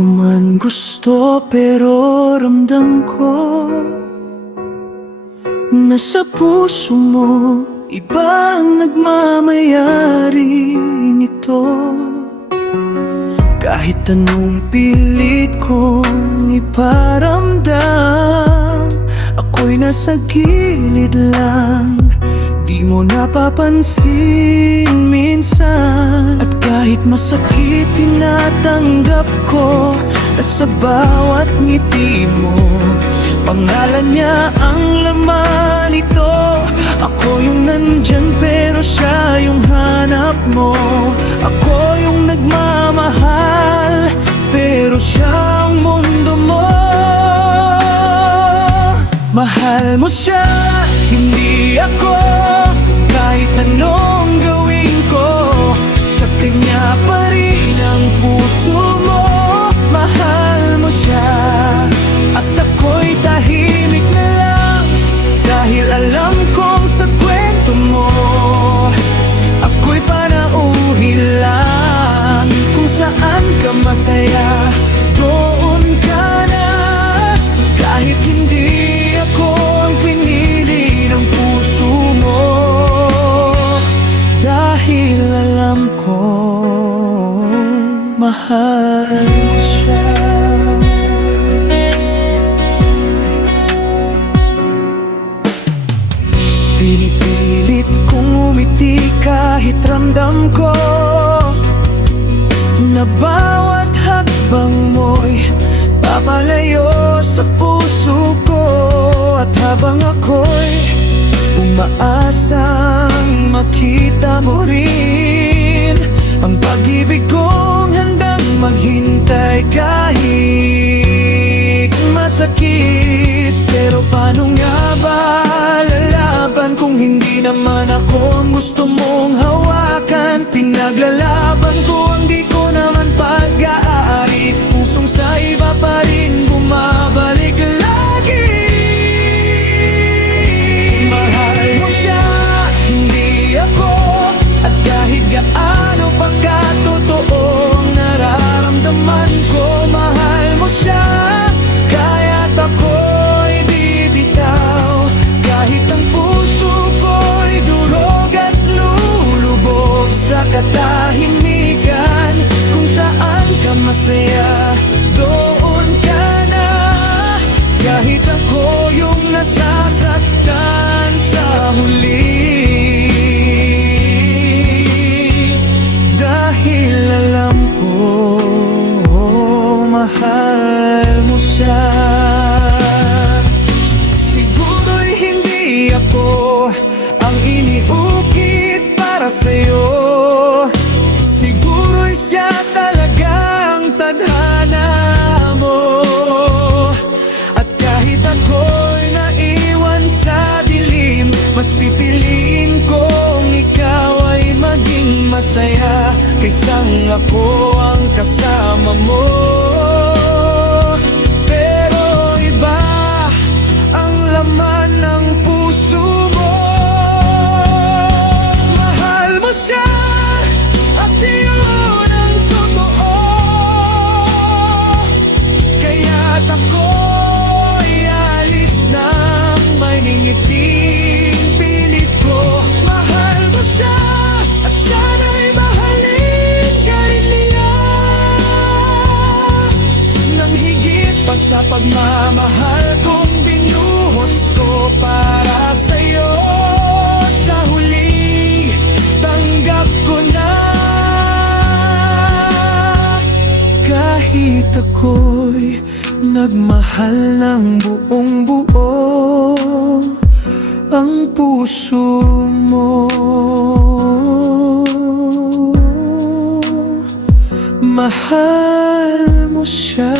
ko man gusto pero ramdam ko nasa puso mo iba ang nagmamayari nito. Kahit anong pilit kong iparamdam, ako'y nasa gilid lang, di mo napapansin minsan. At kahit masakit tinatanggap ko na sa bawat ngiti mo, pangalan niya ang laman nito. Ako yung nandyan pero siya yung hanap mo. Ako yung nagmamahal pero siya ang mundo mo. Mahal mo siya, hindi ako. Kahit anong gawin ko, sa kanya pa rin ang puso mo. Mahal mo siya at ako'y tahimik na lang, dahil alam kong sa kwento mo ako'y panauhin lang. Kung saan ka masaya, doon ka na. Kahit hindi ako ang pinili ng puso mo, dahil alam ko mahal mo siya. Pinipilit kong umiti kahit ramdam ko na bawat hakbang mo'y papalayo sa puso ko. At habang ako'y umaasang makita mo rin ang pag-ibig kong handang maghintay kahit masakit. Pero paano nga ba lalaban kung hindi naman ako ang gusto mong hawakan? Pinaglalaban ko ang di ko naman pag-aari, pusong sa iba pa rin bumabalik lagi. Mahal mo siya, hindi ako. At kahit gaano pa katotoo ang nararamdaman ko, mahal mo siya, kaya't ako'y bibitaw. Kahit ang puso ko'y durog at lulubog sa katahimikan. Kung saan ka masaya, doon ka na. Kahit ako yung nasasaktan sa huli, dahil alam ko mahal mo siya. Siguro'y hindi ako ang iniukit para sa'yo. Siguro'y siya talagang tadhana mo. At kahit ako'y naiwan sa dilim, mas pipiliin kong ikaw ay maging masaya kaysang ako ang kasama mo. Pero iba ang laman ng puso mo. Mahal mo siya at yun ang totoo, kaya't ako'y alis nang may ningiting pilit ko. Mahal mo siya at sana'y mahalin ka rin niya nang higit pa sa pagmamahal kong binuhos ko para sa'yo. Sa huli, tanggap ko na, kahit ako'y nagmahal ng buong buo, ang puso mo mahal mo siya.